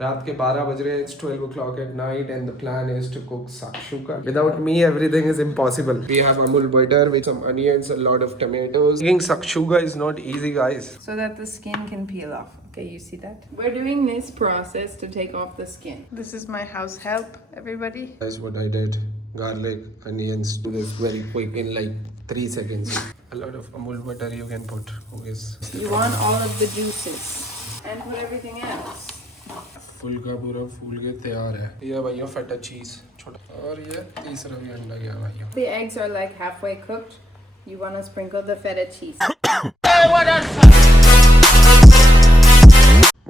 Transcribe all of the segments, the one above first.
रात के 12 बज रहे हैं, it's 12 o'clock at night and the plan is to cook shakshuka. Without me, everything is impossible. We have amul butter with some onions, a lot of tomatoes. Making shakshuka is not easy, guys. So that the skin can peel off. Okay, you see that? We're doing this process to take off the skin. This is my house help, everybody. Guys, what I did, garlic, onions, do this very quick in like 3 seconds. A lot of amul butter you can put. You want all of the juices and put everything else. फुल्का पूरा फूल के तैयार है ये भैया फटा चीज छोटा और ये तीसरा भी अंडा गया भैया The eggs are like halfway cooked. You want to sprinkle the feta cheese.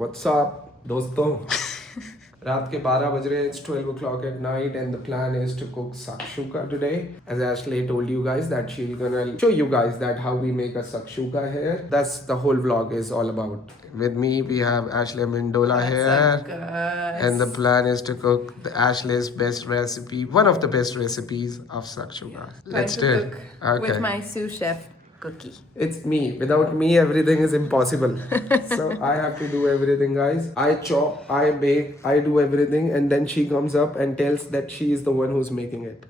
What's up दोस्तों रात के 12 बज रहे हैं, it's 12 o'clock at night and the plan is to cook shakshuka today. As Ashley told you guys that she's gonna show you guys that how we make a shakshuka here. That's the whole vlog is all about. With me we have Ashley Mendola here and the plan is to cook Ashley's best recipe, one of the best recipes of shakshuka. Let's do it. Okay. With my sous chef cookie. It's me. Without me, everything is impossible. So I have to do everything, guys. I chop, I bake, I do everything, and then she comes up and tells that she is the one who's making it.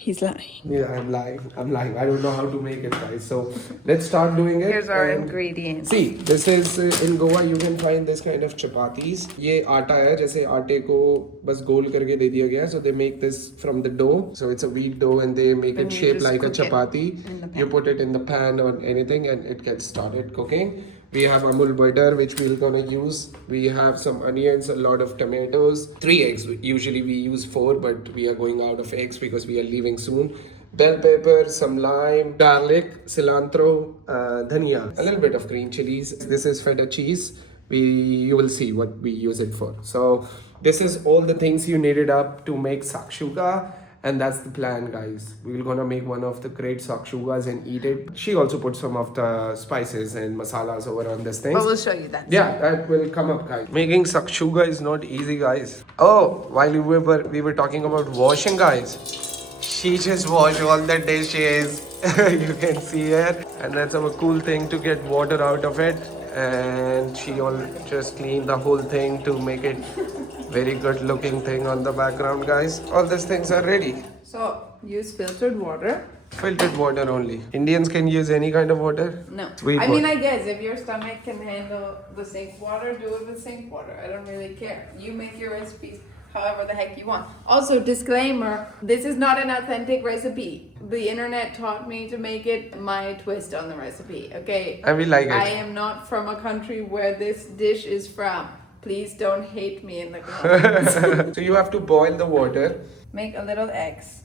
He's lying. Yeah, I'm lying. I don't know how to make it, guys. So let's start doing it. Here's our ingredients. See, this is in Goa. You can find this kind of chapatis. ये आटा है जैसे आटे को बस गोल करके दे दिया गया है. So they make this from the dough. So it's a wheat dough, and they make it shaped like a chapati. You put it in the pan or anything, and it gets started cooking. We have amul butter, which we're gonna use. We have some onions, a lot of tomatoes, 3 eggs. Usually we use 4, but we are going out of eggs because we are leaving soon. Bell pepper, some lime, garlic, cilantro, dhania, a little bit of green chilies. This is feta cheese. You will see what we use it for. So this is all the things you needed up to make shakshuka. And that's the plan, guys. We're gonna make one of the great shakshukas and eat it. She also put some of the spices and masalas over on this thing. But we'll show you that. Yeah, that will come up, guys. Making shakshuka is not easy, guys. Oh, while we were talking about washing, guys, she just washed all the dishes. You can see her, and that's a cool thing to get water out of it. And she all just cleaned the whole thing to make it very good looking thing on the background, guys. All these things are ready. So use filtered water. Filtered water only. Indians can use any kind of water? No. Sweet I mean, water. I guess if your stomach can handle the sink water, do it with sink water. I don't really care. You make your recipes however the heck you want. Also, disclaimer, this is not an authentic recipe. The internet taught me to make it my twist on the recipe, okay? And we like it. I am not from a country where this dish is from. Please don't hate me in the comments. So you have to boil the water. Make a little eggs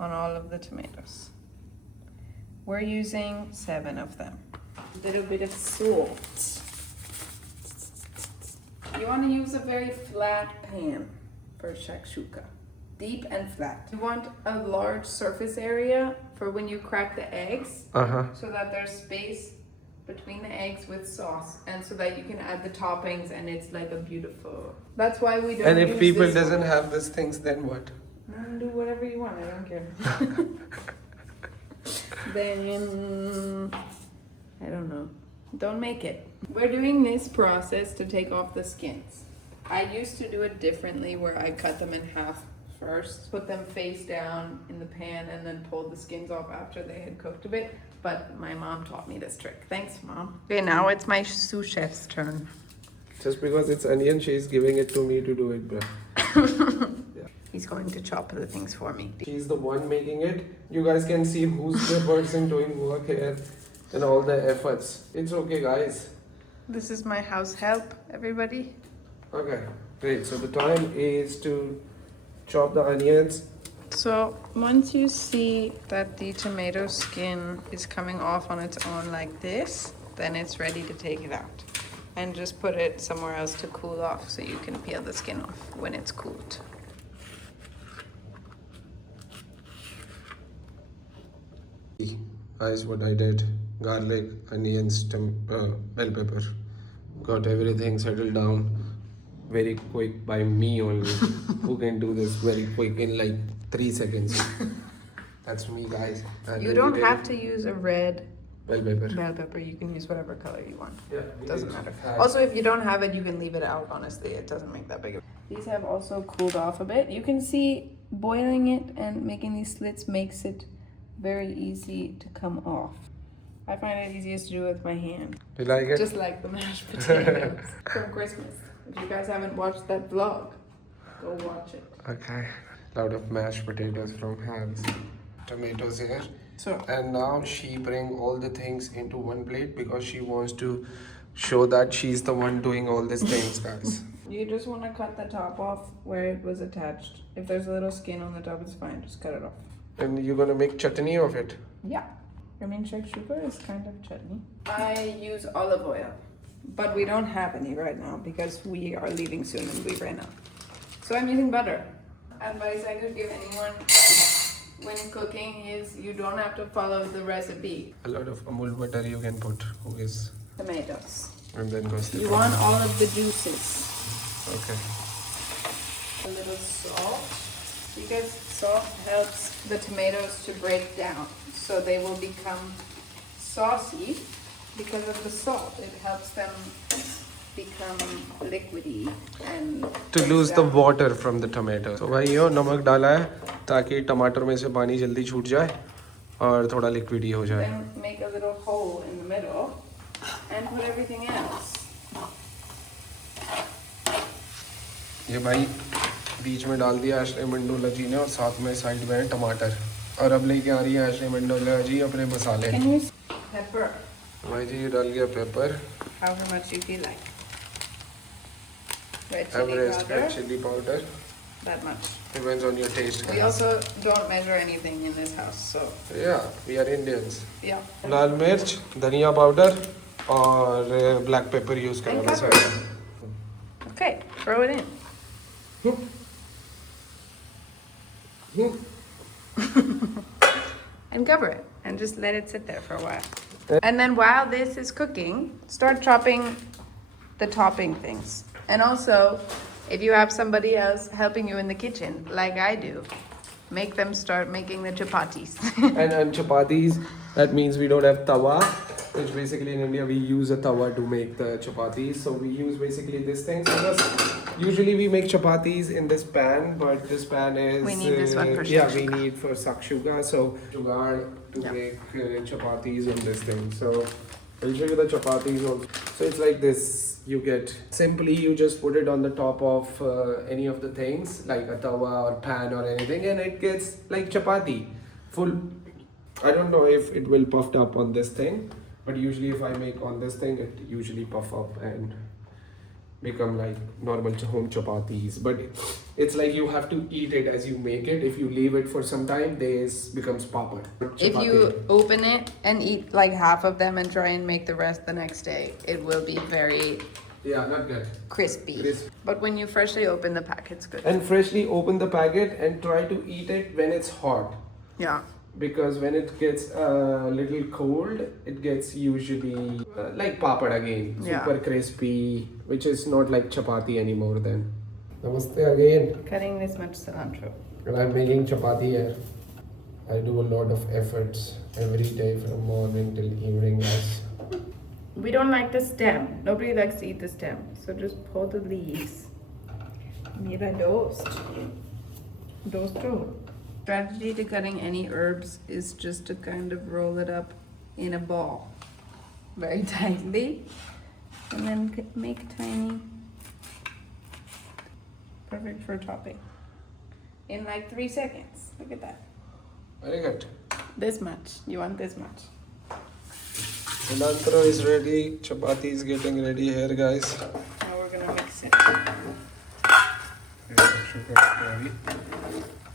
on all of the tomatoes. We're using 7 of them. A little bit of salt. You want to use a very flat pan for shakshuka. Deep and flat. You want a large surface area for when you crack the eggs. So that there's space between the eggs with sauce, and so that you can add the toppings, and it's like a beautiful. That's why we don't. And if use people this doesn't one. have these things, then what? Do whatever you want. I don't care. Then I don't know. Don't make it. We're doing this process to take off the skins. I used to do it differently, where I cut them in half first, put them face down in the pan, and then pulled the skins off after they had cooked a bit. But my mom taught me this trick. Thanks, Mom. Okay, now it's my sous chef's turn. Just because it's onion, she's giving it to me to do it, bro. Yeah. He's going to chop the things for me. She's the one making it. You guys can see who's the person doing work here and all the efforts. It's okay, guys. This is my house help, everybody. Okay, great. So the time is to chop the onions. So once you see that the tomato skin is coming off on its own like this, then it's ready to take it out. And just put it somewhere else to cool off, so you can peel the skin off when it's cooled. Guys, what I did, garlic, onions, bell pepper, got everything settled down very quick by me only. Who can do this very quick in like 3 seconds? That's me, guys. You don't have to use a red Bell pepper. Bell pepper. You can use whatever color you want. Yeah, It doesn't matter. add- Also, if you don't have it, you can leave it out. Honestly, it doesn't make that big. These have also cooled off a bit. You can see boiling it and making these slits makes it very easy to come off. I find it easiest to do with my hand. You like it? Just like the mashed potatoes from Christmas. If you guys haven't watched that vlog, go watch it. Okay. Lot of mashed potatoes from Habs. Tomatoes here. So, And now she bring all the things into one plate because she wants to show that she's the one doing all these things, guys. you just want to cut the top off where it was attached. If there's a little skin on the top, it's fine. Just cut it off. And you're gonna make chutney of it. Yeah. I mean, shakshuka is kind of chutney. I use olive oil, but we don't have any right now because we are leaving soon and we ran out. So I'm using butter. Advice I could give anyone when cooking is you don't have to follow the recipe. A lot of Amul butter you can put. Who is? Tomatoes. And then goes the You want all of the juices. Okay. A little salt, because salt helps the tomatoes to break down, so they will become saucy because of the salt. It helps them become liquidy and To lose the water from the tomato. So भाइयों नमक डाला है ताकि टमाटर में से पानी जल्दी छूट जाए और थोड़ा लिक्विड ही हो जाए. then make a little hole in the middle and put everything else. ये भाई बीच में डाल दिया आश्रय मंडोला जी ने और साथ में साइड में है टमाटर और अब लेके आ रही है आश्रय मंडोला जी अपने मसाले. Can you pepper भाई जी ये डाल गया paper. however much you feel like? Red chili Everest powder, red chili powder. that much. Depends on your taste, We guys. also don't measure anything in this house, so Yeah, we are Indians. yeah. लाल मिर्च, धनिया powder और black pepper use And करना pepper. है. Okay, throw it in. And cover it and just let it sit there for a while. And then while this is cooking, start chopping the topping things. And also, if you have somebody else helping you in the kitchen, like I do, make them start making the chapatis. And chapatis, that means we don't have tawa, which basically in India we use a tawa to make the chapatis. So we use basically this thing. So usually we make chapatis in this pan, but this pan is... We need this one for Yeah, we shakshuka. need for shakshuka. So jugaad to Yeah. make chapatis on this thing. So I'll show you the chapatis also. So it's like this. You get, simply you just put it on the top of any of the things like a tawa or pan or anything and it gets like chapati. Full. I don't know if it will puffed up on this thing, but usually if I make on this thing, it usually puff up and become like normal home chapatis. But it's like you have to eat it as you make it. If you leave it for some time, this becomes papad. If you open it and eat like half of them and try and make the rest the next day, it will be very Yeah, not good. crispy. Crisp. But when you freshly open the pack, it's good. And freshly open the packet and try to eat it when it's hot. Yeah. Because when it gets a little cold, it gets usually like papad again, Yeah. super crispy, which is not like chapati anymore then. Namaste again. Cutting this much cilantro. And I'm making chapati here. I do a lot of efforts every day from morning till evening, guys. We don't like the stem. Nobody likes to eat the stem. So just pull the leaves. Mira dost. Dosto. Strategy to cutting any herbs is just to kind of roll it up in a ball very tightly and then make tiny. Perfect for topping. In like 3 seconds. Look at that. Very good. This much. You want this much. Cilantro is ready. Chapati is getting ready here, guys. Now we're gonna mix it. Sugar ready.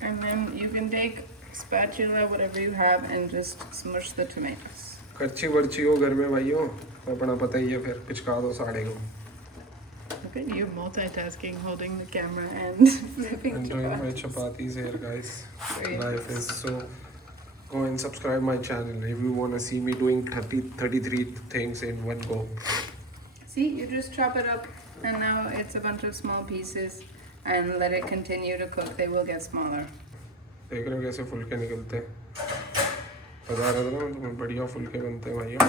And then you can take spatula, whatever you have, and just smush the tomatoes. खर्ची virtue हो घर में भाइयों अपना पता ही है फिर पिचका दो साड़े को. Look at you multitasking, holding the camera and flipping I'm doing my chapatis here, guys. Life is so. Go and subscribe my channel if you want to see me doing 33 things in one go. See, you just chop it up, and now it's a bunch of small pieces, and let it continue to cook. They will get smaller. देख रहे हो कैसे फुलके निकलते हैं. बता रहा था ना तुम्हें, बढ़िया फुलके बनते हैं भाइयों।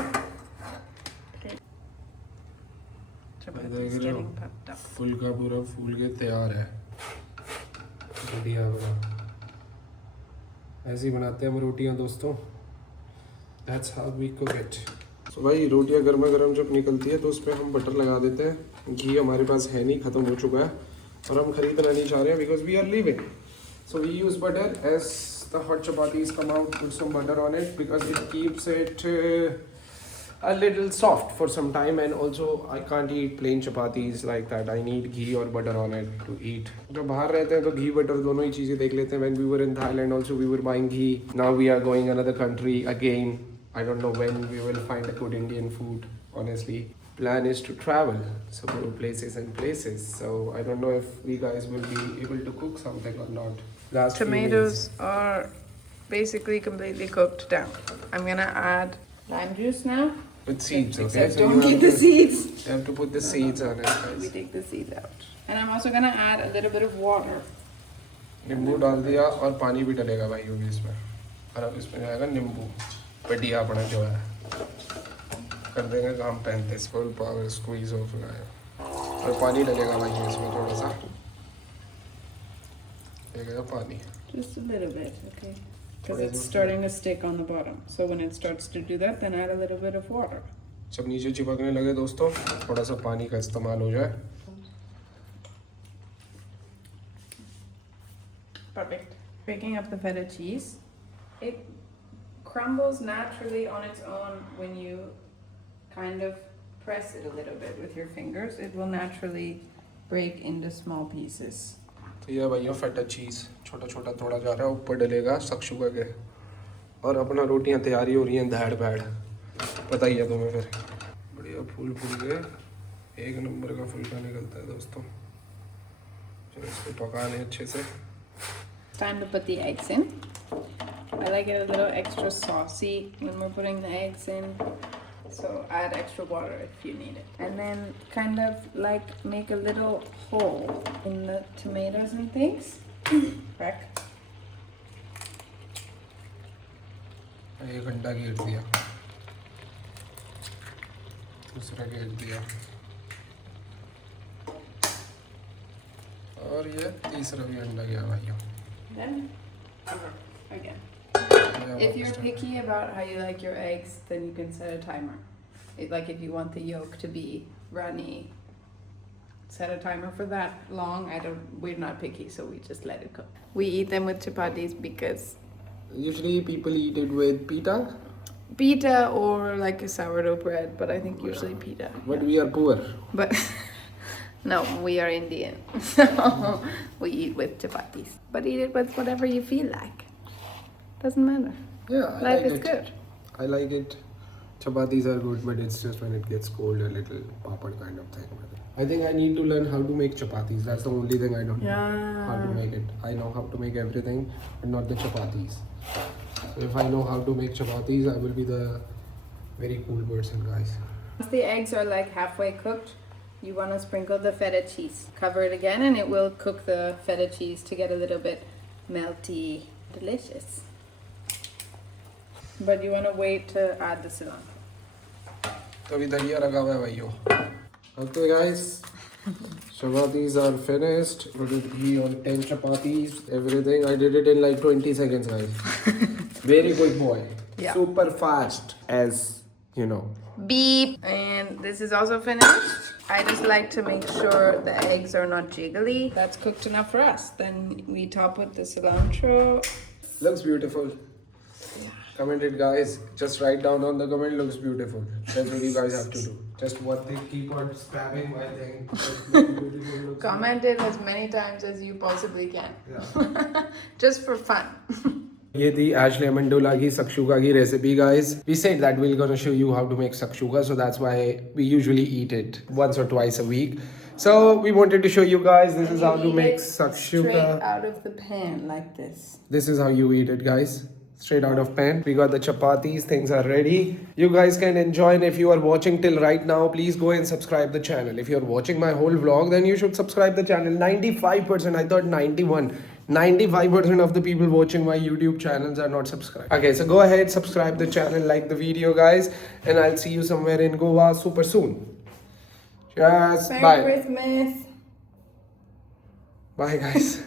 Chapati's getting puffed up. Phulka पूरा फूल के तैयार है, बढ़िया बना। ऐसे ही बनाते हैं हम रोटियां दोस्तों। That's how we cook it. So भाई रोटियां गर्मा गर्म जब निकलती है तो उस पर हम बटर लगा देते हैं। घी हमारे पास है नहीं, ख़त्म हो चुका है और हम खरीदना नहीं चाह रहे हैं because we are leaving. So we use butter as the hot chapatis come out. Put some butter on it because it keeps it a little soft for some time, and also I can't eat plain chapatis like that. I need ghee or butter on it to eat. जब बाहर रहते हैं तो घी butter दोनों ही चीज़ें देख लेते हैं. When we were in Thailand also we were buying ghee. Now we are going another country again. I don't know when we will find a good Indian food. Honestly, plan is to travel, so go to places and places. So I don't know if we guys will be able to cook something or not. Last few Tomatoes meals. are basically completely cooked down. I'm gonna add lime juice now. With seeds, okay? Except So don't you keep the seeds. You have to put the seeds on it, We guys. take the seeds out. And I'm also gonna add a little bit of water. नींबू डाल दिया और पानी भी डलेगा भाई होगी इसमें, और अब इसमें जाएगा नींबू। बढ़िया अपना जो है कर देंगे काम 35 फुल पावर स्क्वीज ऑफ लगाया और पानी डलेगा भाई इसमें थोड़ा सा। ये गया पानी। Just a little bit, okay? Because it's starting to stick on the bottom. So when it starts to do that, then add a little bit of water. जब नीचे चिपकने लगे दोस्तों, थोड़ा सा पानी का इस्तेमाल हो जाए। Perfect. Breaking up the feta cheese. It crumbles naturally on its own when you kind of press it a little bit with your fingers. It will naturally break into small pieces. तो ये भैया फटा चीज़ छोटा छोटा थोड़ा जा रहा है, ऊपर डलेगा शक्शुका के, और अपना रोटियां तैयारी हो रही हैं धैड़ पैड़, पता ही है तुम्हें। फिर बढ़िया फूल फूल के एक नंबर का फुलका निकलता है दोस्तों। चलो इसको पका लें अच्छे से। Time to put the eggs in. I like it a little extra saucy when we're putting the eggs in. So add extra water if you need it. And then kind of like make a little hole in the tomatoes and things. Crack. एक अंडा gate दिया, दूसरा gate दिया, और ये तीसरा भी अंडा गया भाइयों। Then again. If you're picky about how you like your eggs, then you can set a timer. Like if you want the yolk to be runny, set a timer for that long. We're not picky, so we just let it cook. We eat them with chapatis because Usually people eat it with pita, pita or like a sourdough bread, but I think usually pita. but we are poor. But no, we are Indian, so we eat with chapatis. But eat it with whatever you feel like. Doesn't matter. Yeah, I Life like is it. good. I like it. Chapatis are good, but it's just when it gets cold, a little papad kind of thing. I think I need to learn how to make chapatis. That's the only thing I don't know how to make it. I know how to make everything, but not the chapatis. So if I know how to make chapatis, I will be the very cool person, guys. Once the eggs are like halfway cooked, you want to sprinkle the feta cheese. Cover it again and it will cook the feta cheese to get a little bit melty. Delicious. But you want to wait to add the cilantro. तो अभी दलिया रखा हुआ है भाइयों। Okay, guys. Chapatis are finished. Put it ghee on 10 chapatis. Everything. I did it in like 20 seconds, guys. Very good boy. Yeah. Super fast, as you know. Beep! And this is also finished. I just like to make sure the eggs are not jiggly. That's cooked enough for us. Then we top with the cilantro. Looks beautiful. Comment it, guys. Just write down on the comment. Looks beautiful. That's what you guys have to do. Just one thing. Keep on spamming my thing. Just look beautiful. Looks Comment it as many times as you possibly can. Yeah. Just for fun. ये थी Ashley Amendola की shakshuka की recipe, guys. We said that we're gonna show you how to make shakshuka, so that's why we usually eat it once or twice a week. So we wanted to show you guys. This is how to make shakshuka. Straight out of the pan like this. This is how you eat it, guys. Straight out of pan. We got the chapatis. Things are ready. You guys can enjoy, and if you are watching till right now, please go and subscribe the channel. If you're watching my whole vlog, then you should subscribe the channel. 95%. I thought 91. 95% of the people watching my YouTube channels are not subscribed. Okay, so go ahead, subscribe the channel, like the video, guys, and I'll see you somewhere in Goa super soon. Cheers. Merry Bye. Christmas. Bye, guys.